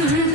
hundred.